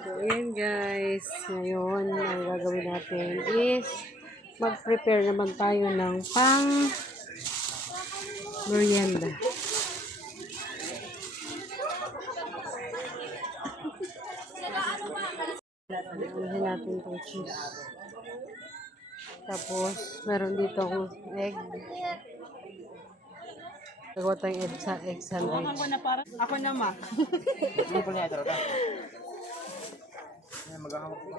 So, ayan guys. Ngayon, ang gagawin natin is mag-prepare naman tayo ng pang merienda. Unahin natin itong cheese. Tapos, meron dito akong egg. Gagawa tayong egg sandwich. Ako na ma. Hindi ko niya ito rin. Maghahamok ko.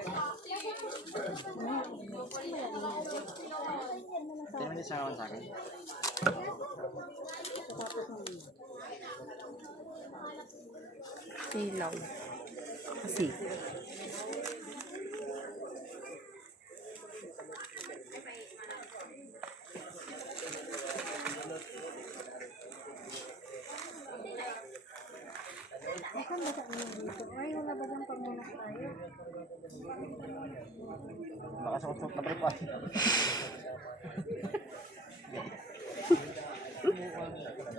Tingnan mo sa naman sa akin. Silaw. Kasi. Makasukot na pa.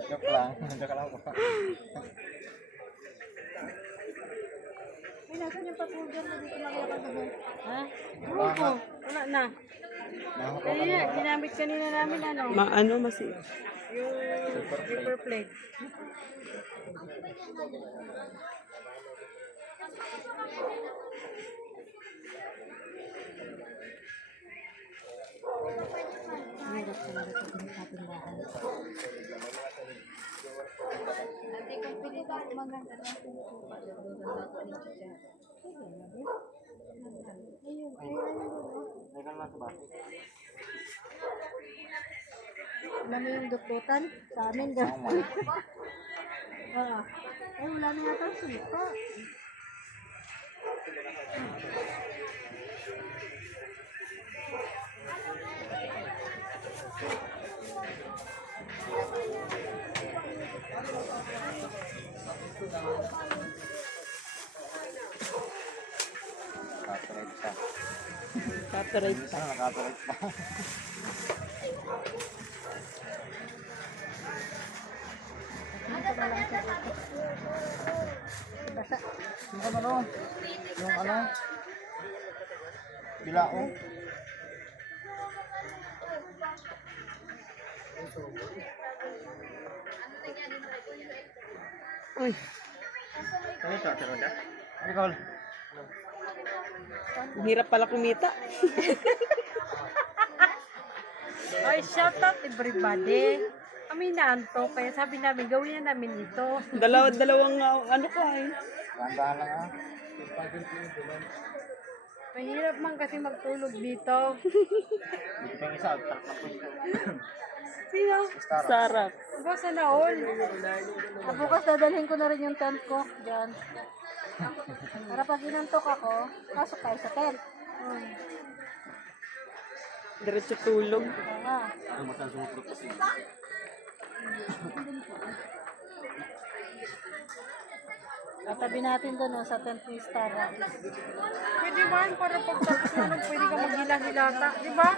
Joke lang. Joke lang po. Ay, nasan yung patulgan mo dito nakakagabi? Ha? Opo. Wala na. Kanina, ginamit kanina namin ano. Yung paper plate. Hirap talaga sa tindahan. Nanti kung pinita ako maganda na ito. Teka lang sa bakit. Alam mo yung dukutan? Sa amin Sama. Oo. Ay, wala na yata ang suliko. Copyright pa. Copyright pa. Copyright pa. Yung ano? Yung ano? Bilao. Uy. Ano ito? Ate Roda? Ano ka? Hirap pala kumita. Ay, shout out everybody. Kami naanto, kaya sabi namin, gawin na namin ito. Dalawang ano ko ay. Gandahan lang ah. Mahirap man kasi magtulog dito. Dito pa yung isa. Tarap na po ito. Sino? Sarap. Diba sa naol? Bukas dadalhin ko na rin yung tent ko. Diyan. Para pag inantok ako, pasok tayo sa tent. Diretso tulog. Ah. Ano mo saan sumusunod kasi? Katabi natin doon sa tent ni Stara. Pwede ba yun para pagtapos na pwede ka maghila-hilata? Di ba?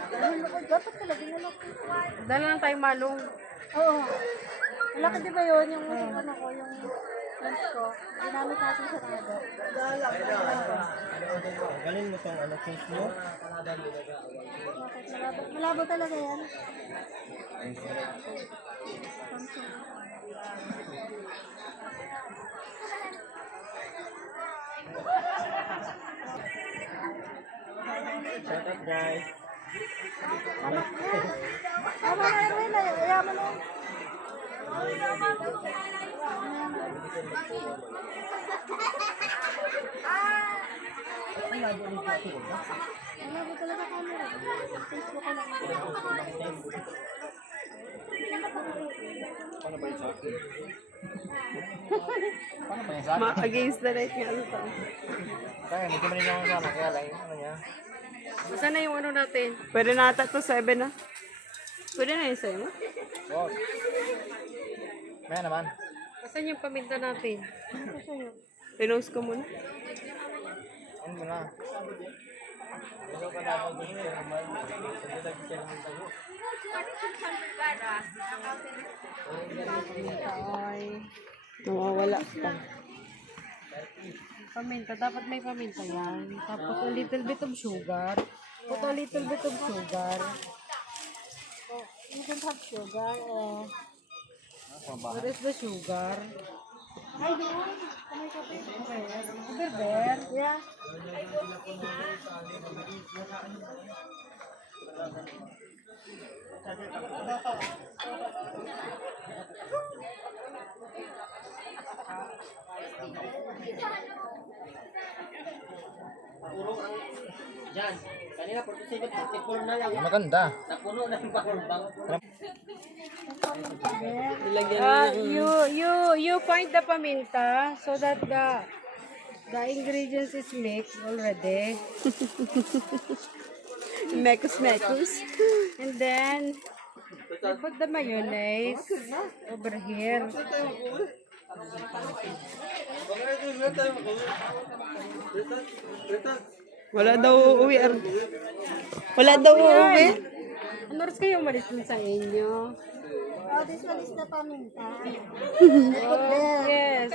Dapat talaga nalok. Dala lang tayo malong. Oo. Malaki di ba yun yung ano ko, yung tent ko. Ginamit natin sa Canada. Galing mo itong ano, change mo? Malabo talaga yan. Shout out guys. Tama na Erwin, ayaw mo na. Malabo talaga camera. Facebook ko lang. Paano ba yun sa akin? Paano ba yun sa akin? Against the light nga ano to. Kaya, medyo malinaw ang sana. Kaya lang, ano niya? Saan na yung ano natin? Pwede na ata to 7 na. Pwede na yung sa'yo? Wow. Maya naman. Saan yung paminta natin? Pinost ko muna. Ano mo na? Ay, nawawala pa. Paminta. Dapat may paminta yan. Tapos a little bit of sugar. Put a little bit of sugar. You don't have sugar. What is the sugar? Ay, doon. Kamay kape. Over there. Yeah. Maganda. You find the paminta so that the ingredients is mixed already. Mekus. And then you put the mayonnaise over here. Wala daw uuwi. Wala daw uuwi. Ano oras kayo umalis dun sa inyo? Oh, this one is the paminta. Yes.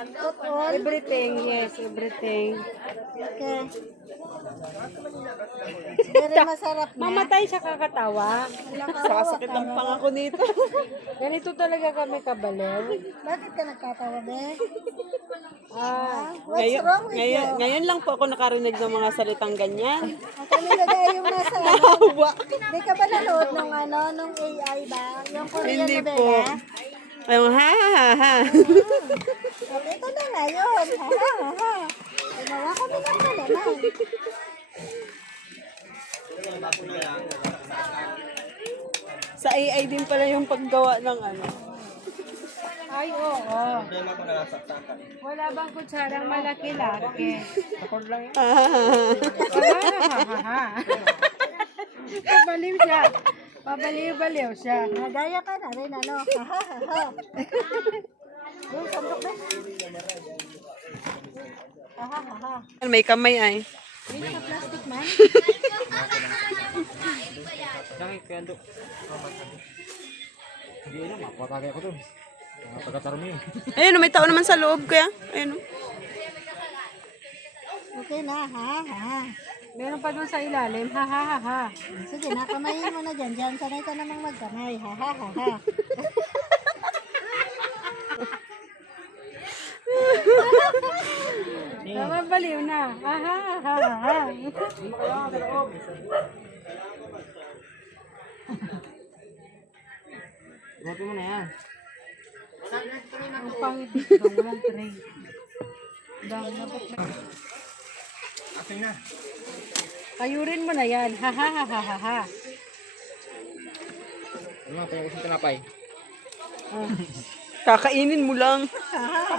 Put all. Everything. Yes, everything. Okay. Very masarap na. Mamatay siya kakatawa. Sasakit ng pangako dito. Ganito talaga kami kabaliw. Bakit ka nagtatawa, be? What's Ngayon, wrong with you? ngayon lang po ako nakarinig ng mga salitang ganyan. Ang kanila dahil yung nasa ano. Di ka ba nanood nung ano, nung AI ba? Yung Korean Hindi na po. Ayun, ha. Sabi ko na ngayon. Ha, ha, ha. Gumawa kami ng malaman. Sa AI din pala yung paggawa ng ano. Ay, oo. Wala bang kutsarang malaki-laki? Pabaliw siya. Pabaliw-baliw siya. Nagaya ka na rin, ano? Ha, ha, ha, ha. Yung sandok na. Ha, ha, ha, ha. May kamay ay. May naka-plastic man. Hindi ano, mapatagay ako dun. Taga-tarumi yun. Ayun, may tao naman sa loob kaya. Ayun. Okay na, ha, ha. Meron pa dun sa ilalim. Ha, ha, ha, ha. Sige na, kamayin mo na dyan. Dyan, sanay ka namang magkamay. Ha, ha, ha, ha. Mabaliw na. Ha, ha, ha, ha, ha. Buti mo na yan. Ang pangit dito. Walang tray. Dapat Ating na. kayurin mo na yan. Ha, ha, ha, ha, ha, ha. Ano nga, kaya isang tinapay. Kakainin mo lang.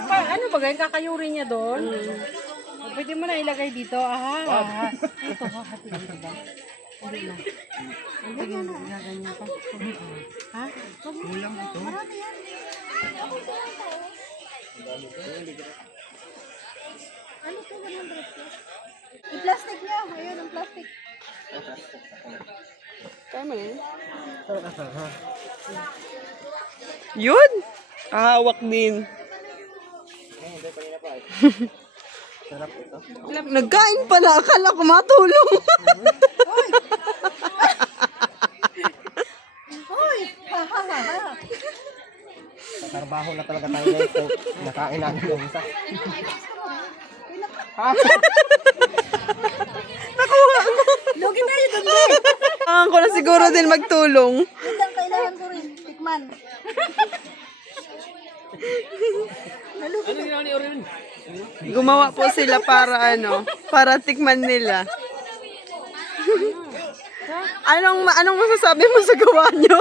Ano ba ganyan kakayurin niya doon? Pwede mo na ilagay dito. Aha, aha. Ito, hahatiin ko ba? Hindi na. Hindi na. Gaganyan pa. Ha? Kulang ito. Ano to, 100 plus? I-plastic niya. Ayun, ang plastic. Kaya mo yun. Yun! Kahawak din. Sarap ito. Nagkain pala. Akala ko matulong. Hoy! Ha, ha, ha, ha. Sa trabaho na talaga tayo guys. So, nakain namin yung isa. Nakuha mo. Lugi tayo doon, be. Ang ko na siguro din magtulong. Yun lang kailangan ko rin. Tikman. Nalugi na. Gumawa po sila para para tikman nila. Anong masasabi mo sa gawa nyo?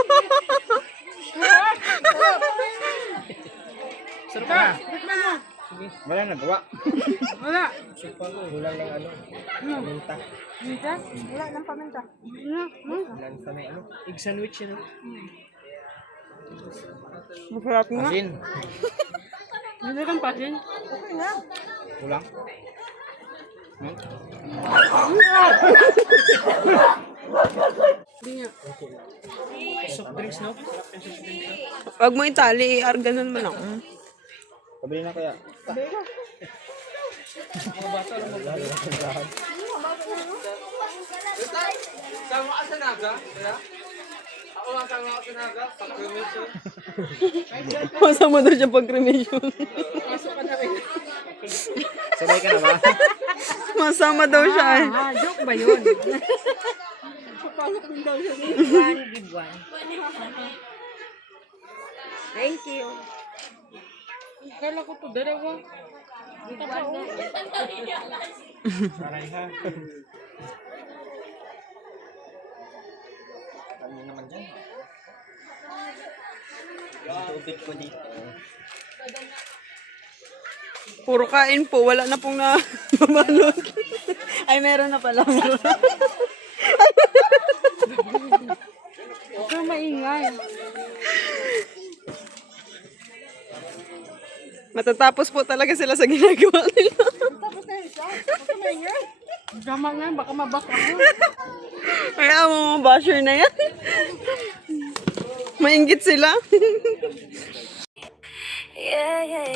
Sarap na. Wala nagawa. Wala. Kulang lang ano. Minta. Minta? Wala ng paminta. Kulang sa may ano. Egg sandwich yun. Masarap nga. Asin. Hindi kang pasin? Okay nga. Kulang. Hindi nga. Soft drinks no? Wag mo itali, i-arganan mo lang. Pabili na kaya. Masama daw siya pag cremation. Sabay ka na ba? Masama daw siya eh. Joke ba yun? One, give one. Thank you. Kala ko to, dalawa. Aray ha. Ano naman dyan? Tubig ko dito. Puro kain po, wala na pong nabalot. Ay, meron na pala. Ito maingay. Matatapos po talaga sila sa ginagawa nila. Drama nga, baka mabak ako. Kaya mga basher na yan. Mainggit sila. Yeah, yeah,